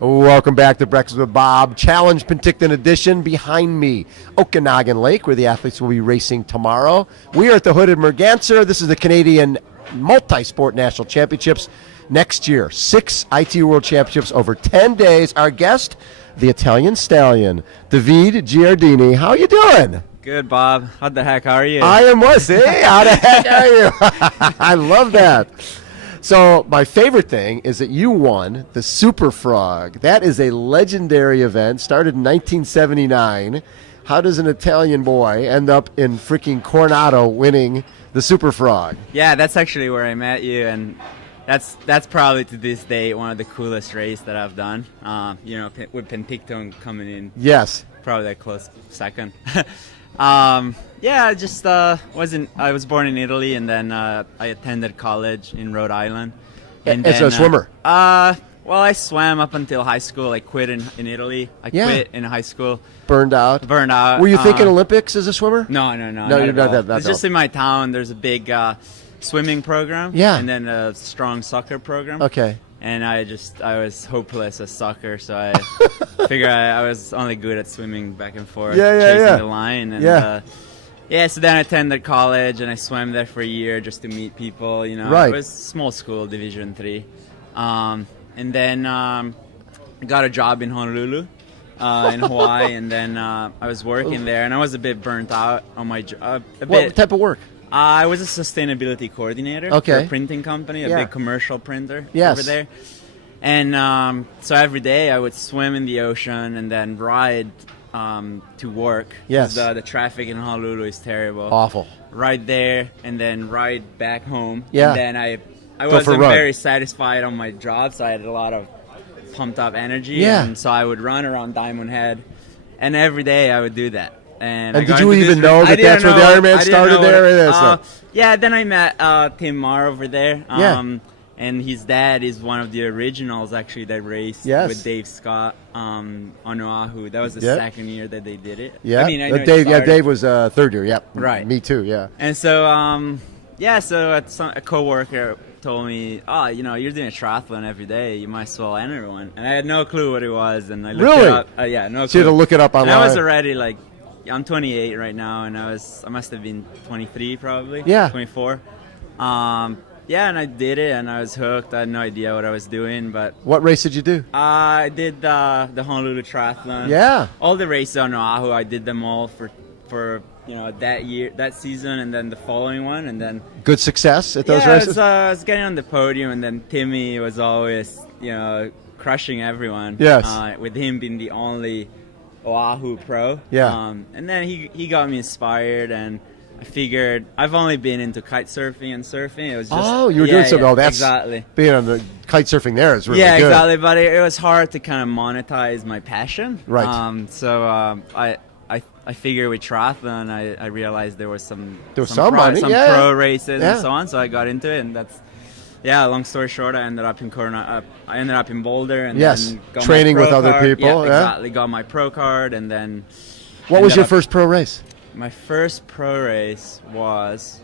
Welcome back to Breakfast with Bob Challenge Penticton Edition. Behind me, Okanagan Lake, where the athletes will be racing tomorrow. We are at the hooded Merganser. This is the Canadian Multi-Sport National Championships next year. 6 IT World Championships over 10 days. Our guest, the Italian stallion, Davide Giardini. How you doing? Good, Bob. How the heck are you? I am what? Hey, how the heck are you? I love that. So my favorite thing is that you won the Super Frog. That is a legendary event, started in 1979. How does an Italian boy end up in freaking Coronado winning the Super Frog? Yeah, that's actually where I met you, and that's probably to this day one of the coolest races that I've done. With Penticton coming in. Yes. Probably a close second. I just I was born in Italy, and then I attended college in Rhode Island. And so a swimmer? Well, I swam up until high school. I quit in Italy. I quit in high school. Burned out? Burned out. Were you thinking Olympics as a swimmer? No. No, you're not that. It's just in my town. There's a big swimming program. Yeah. And then a strong soccer program. Okay. And I was hopeless at soccer, so I figured I was only good at swimming back and forth, chasing the line. And, so then I attended college, and I swam there for a year just to meet people. Right. It was small school, Division III. And then got a job in Honolulu, in Hawaii, and then I was working there, and I was a bit burnt out on my job. What type of work? I was a sustainability coordinator for a printing company, a big commercial printer over there. And so every day I would swim in the ocean and then ride to work. Yes. The traffic in Honolulu is terrible. Awful. Ride there and then ride back home. Yeah. And then I wasn't very satisfied on my job, so I had a lot of pumped up energy. Yeah. And so I would run around Diamond Head, and every day I would do that. And did you even know that that's where the Ironman started there? Yeah, then I met Tim Marr over there. And his dad is one of the originals, actually, that raced with Dave Scott on Oahu. That was the second year that they did it. Yeah, I mean, I know Dave was third year, Right. Me too, yeah. And so, so a coworker told me, you're doing a triathlon every day. You might as well enter one. And I had no clue what it was. And I looked it up. No clue. So you had to look it up online. And I was already I'm 28 right now, and I must have been 23 probably. Yeah. 24. And I did it, and I was hooked. I had no idea what I was doing, but what race did you do? I did the Honolulu Triathlon. Yeah. All the races on Oahu, I did them all for that season, and then the following one, and then good success at those races. I was getting on the podium, and then Timmy was always crushing everyone. Yes. With him being the only Oahu pro. Yeah. And then he got me inspired, and I figured I've only been into kite surfing and surfing. It was just you were doing something. Oh, that's exactly. Being on the kite surfing there is really good. Yeah, exactly. But it was hard to kind of monetize my passion. Right. So I figured with triathlon, I realized there was some money. Pro races and so on. So I got into it, and that's. Yeah, long story short, I ended up in Boulder, and then got training my pro with other card. people. Yeah, exactly. Got my pro card, and then. What was your first pro race? My first pro race was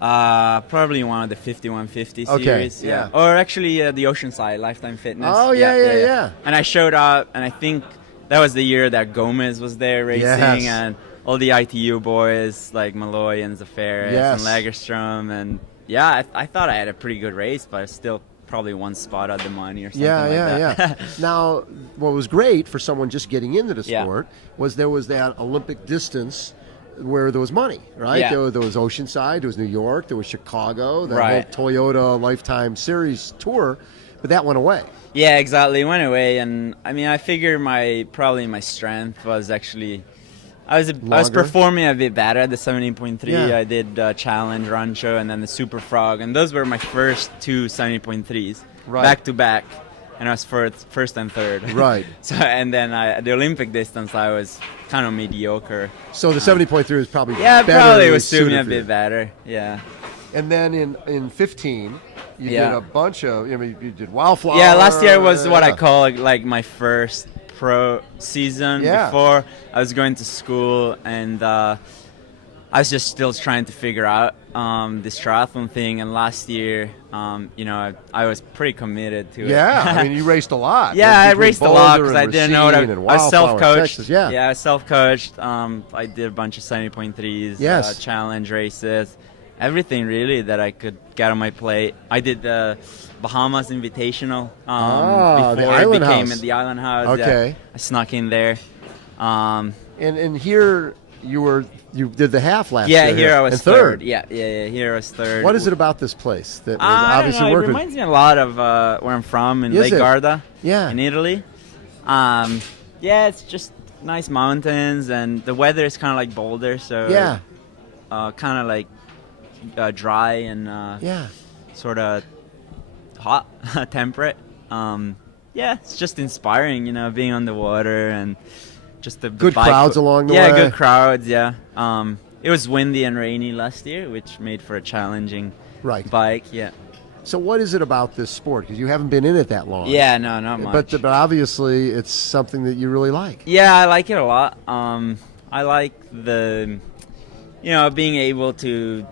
probably one of the 5150 series. Yeah. Or actually the Oceanside Lifetime Fitness. Oh yeah. And I showed up, and I think that was the year that Gomez was there racing, and all the ITU boys like Malloy and Zafaris and Lagerstrom, and. Yeah, I thought I had a pretty good race, but I still probably one spot at the money or something like that. Yeah. Now, what was great for someone just getting into the sport was there was that Olympic distance where there was money, right? Yeah. There was Oceanside, there was New York, there was Chicago, the whole Toyota Lifetime Series tour, but that went away. Yeah, exactly. It went away, and I mean, I figure my strength was actually. I was performing a bit better at the 17.3. Yeah. I did Challenge, Rancho, and then the Super Frog, and those were my first two 70.3s, back to back, and I was first and third. Right. So and then the Olympic distance, I was kind of mediocre. So the 70.3 was probably better. Probably was suiting a bit better. Yeah. And then in 15, you did a bunch of. You did Wildflower. Yeah, last year was what I call like my first pro season. Before I was going to school, and I was just still trying to figure out this triathlon thing, and last year, I was pretty committed to it. Yeah, I mean, you raced a lot. Yeah, I raced a lot because I didn't know what I was self-coached. Yeah, I was self-coached. I did a bunch of 70.3s, challenge races, everything really that I could get on my plate. I did the Bahamas Invitational before the Island it became House. The Island House. Okay. Yeah, I snuck in there. And here you did the half last year. Yeah, here I was and third. Yeah, here I was third. What is it about this place that I obviously don't know, worked it with? reminds me a lot of where I'm from in Lake Garda, in Italy. It's just nice mountains, and the weather is kind of like Boulder, so kind of like dry and sort of hot, temperate. It's just inspiring, being on the water and just the good bike. Crowds along the way. Yeah, good crowds. Yeah. It was windy and rainy last year, which made for a challenging bike. Yeah. So what is it about this sport? Because you haven't been in it that long. Yeah, no, not much. But obviously it's something that you really like. Yeah, I like it a lot. I like the, being able to.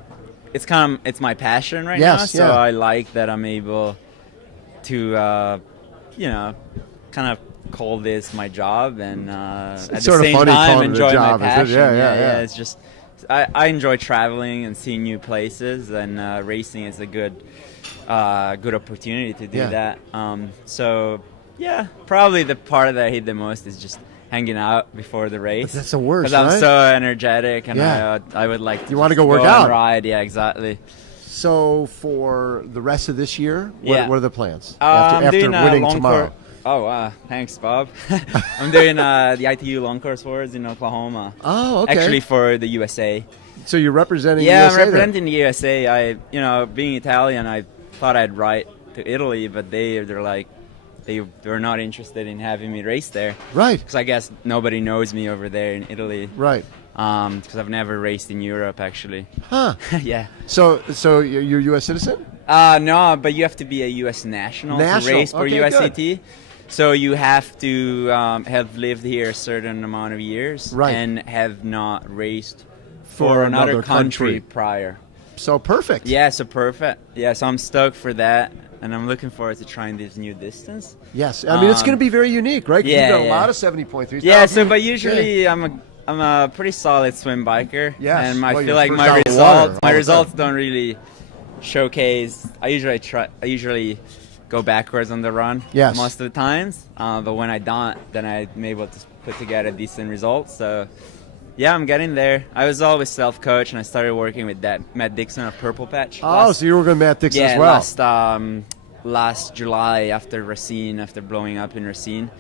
It's my passion right now. So I like that I'm able to, kind of call this my job and at the same time enjoy my passion. Yeah. It's just I enjoy traveling and seeing new places, and racing is a good opportunity to do that. Probably the part that I hate the most is just hanging out before the race. But that's the worst, because I'm so energetic, and I would like to. You want to go work out, ride? Yeah, exactly. So for the rest of this year, what are the plans after winning tomorrow? Oh, thanks, Bob. I'm doing the ITU long course wars in Oklahoma. Oh, okay. Actually, for the USA. So you're representing USA? Yeah, I'm representing the USA. Being Italian, I thought I'd write to Italy, but they're like, they're not interested in having me race there. Right. Because I guess nobody knows me over there in Italy. Right. Because I've never raced in Europe, actually. Huh. Yeah. So you're a U.S. citizen? No, but you have to be a U.S. national to race for USAT. Good. So you have to have lived here a certain amount of years and have not raced for another country prior. So perfect. Yeah, so perfect. Yeah, so I'm stoked for that, and I'm looking forward to trying this new distance. Yes, I mean it's going to be very unique, right? Yeah, you've got a lot of 70.3s. Yeah, but usually I'm a pretty solid swim biker. Yes. And I feel like my results don't really showcase. I usually go backwards on the run most of the times, but when I don't, then I'm able to put together decent results. So yeah, I'm getting there. I was always self-coached, and I started working with Matt Dixon of Purple Patch. So you were with Matt Dixon as well. Last July after Racine, after blowing up in Racine.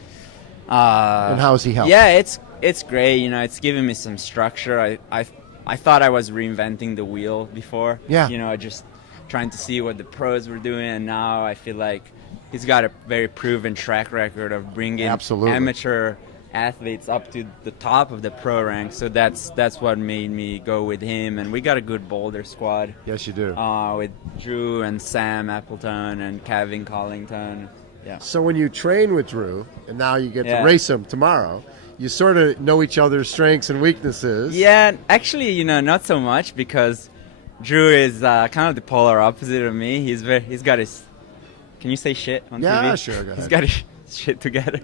And how has he helped? Yeah, it's great. It's given me some structure. I thought I was reinventing the wheel before. Yeah. Just trying to see what the pros were doing, and now I feel like he's got a very proven track record of bringing amateur athletes up to the top of the pro rank. So that's what made me go with him, and we got a good Boulder squad. Yes, you do. With Drew and Sam Appleton and Kevin Collington. Yeah. So when you train with Drew, and now you get to race him tomorrow, you sort of know each other's strengths and weaknesses. Yeah, actually, not so much, because Drew is kind of the polar opposite of me. He's got his. Can you say shit on TV? Yeah, sure. Go ahead. He's got his shit together,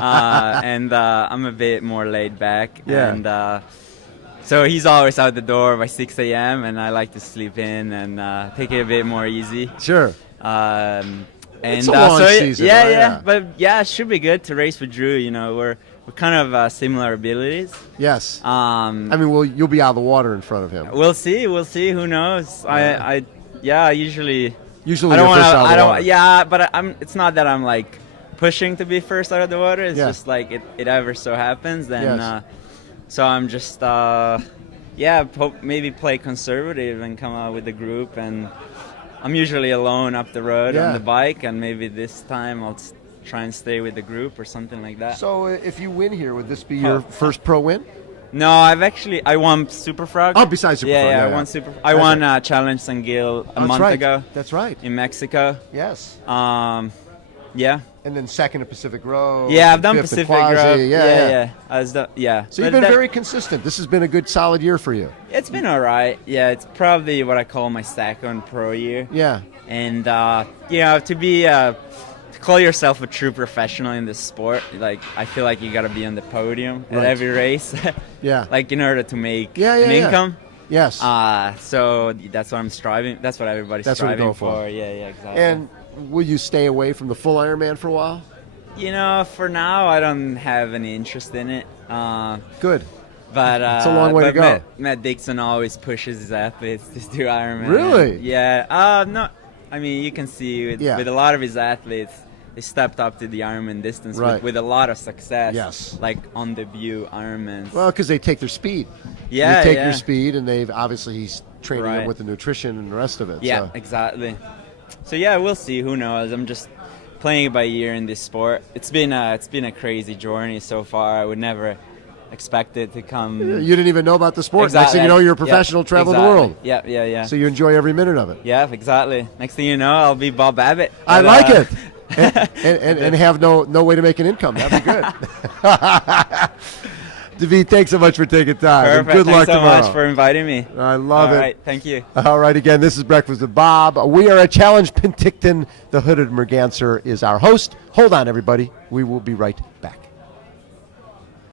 and I'm a bit more laid back. Yeah. And so he's always out the door by 6 a.m. and I like to sleep in and take it a bit more easy. Sure. It's a long season. Yeah. But it should be good to race with Drew. We're kind of similar abilities. Yes. I mean, you'll be out of the water in front of him. We'll see. Who knows? Yeah. I usually I don't want to. Yeah, but it's not that I'm like pushing to be first out of the water. It's just like it ever so happens. Then, so I'm just maybe play conservative and come out with the group. And I'm usually alone up the road on the bike, and maybe this time I'll try and stay with the group or something like that. So if you win here, would this be your first pro win? No, I won Superfrog. Oh, besides Superfrog. Yeah, I won Super. I won Challenge San Gil a month ago. That's right. In Mexico. Yes. Yeah. And then second at Pacific Road. Yeah, I've done fifth at Pacific Quasi. Road. Yeah. I was yeah. So you've been very consistent. This has been a good, solid year for you. It's been all right. Yeah, it's probably what I call my second pro year. Yeah. And to call yourself a true professional in this sport, like I feel like you got to be on the podium at every race. Yeah. Like in order to make an income. Yes. So that's what I'm striving. That's what everybody's striving for. Yeah, exactly. And will you stay away from the full Ironman for a while? For now, I don't have any interest in it. Good. But it's a long way to go. Matt Dixon always pushes his athletes to do Ironman. Really? Yeah. No. I mean, you can see with a lot of his athletes, they stepped up to the Ironman distance with a lot of success. Yes. Like on debut Ironmans. Well, because they take their speed. Yeah. They take your speed, and he's training them with the nutrition and the rest of it. Yeah, so. Exactly. So yeah, we'll see. Who knows? I'm just playing it by ear in this sport. It's been a crazy journey so far. I would never expect it to come. You didn't even know about the sport. Exactly. Next thing you know, you're a professional, travel the world. Yeah. So you enjoy every minute of it. Yeah, exactly. Next thing you know, I'll be Bob Abbott. I like it. and have no way to make an income. That'd be good. David, thanks so much for taking time. Perfect. And good luck tomorrow. tomorrow. Thanks so much for inviting me. I love it. All right, thank you. All right, again, this is Breakfast with Bob. We are at Challenge Penticton. The Hooded Merganser is our host. Hold on, everybody. We will be right back.